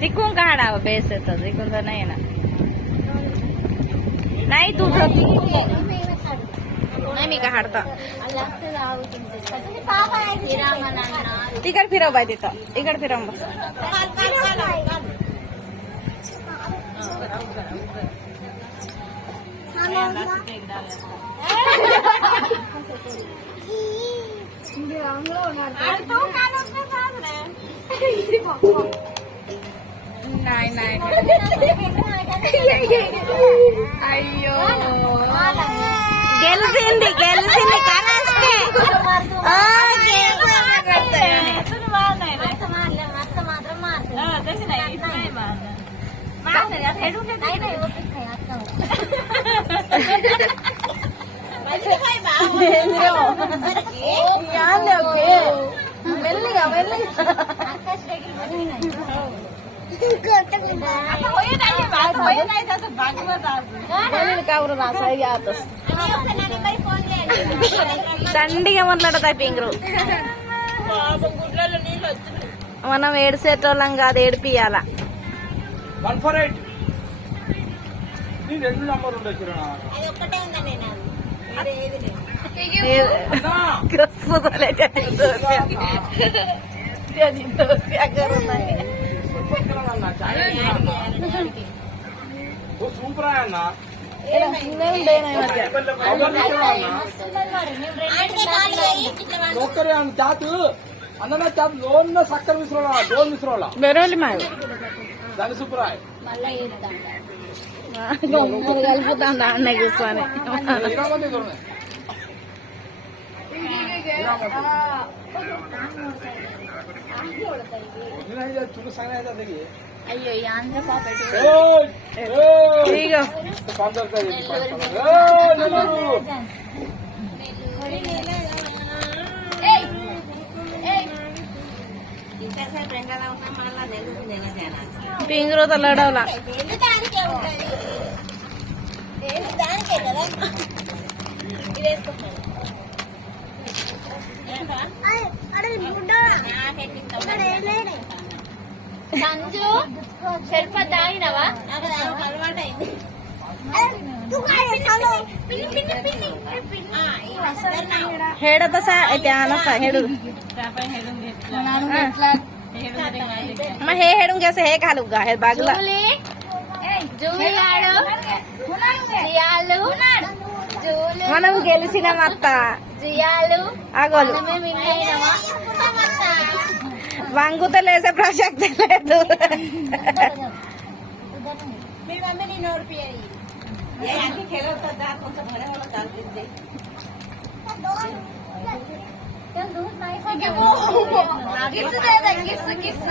तिकून काढावं बेस येतं तिकून तर नाही ना नाही तुझं नाही मी काढता तिकड फिरव बाय तिथं इकड फिरव बस नाही नाही అయ్యో గెలిచింది గెలిచింది కరెస్టే మెల్లిగా మెల్లిగా దండిగా మాట్లాడతాయి పింగరు మనం ఏడిసేటోళ్ళం కాదు ఏడిపియాల అన్న లోన్ సక్కర విసురోలా డోన్ విసురోలా బెరోలి మాది దాని సూపరాయ్ కలుపుతాం దాన్నే కూర్చొని అయ్యో ఆంధ్ర పింగరు తల్లడవలా సంజు షర్బత్ తాగినవా అలవాటైంది हेडत हेडू मग हे हेडून घ्यायचं हे घालू गा हे बाजूला మనం గెలిచినాం అత్త ఆగోలు వంగుతలేసే ప్రసక్తి లేదు కిస్